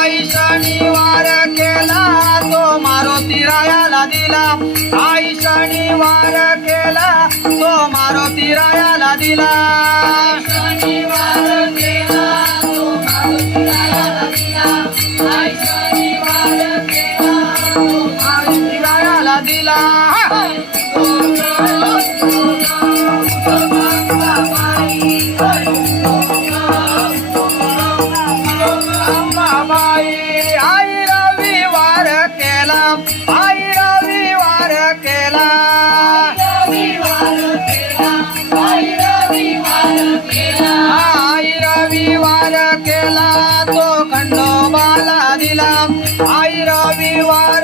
आई शनिवार केला तो मारुती रायाला दिला आई शनिवार केला तो मारुती रायाला दिला शनिवार केला तो मारुती रायाला दिला आई शनिवार केला तो मारुती रायाला दिला आई रविवार केला आई रविवार केला आई रविवार केला तो खंडोबाला दिला आई रविवार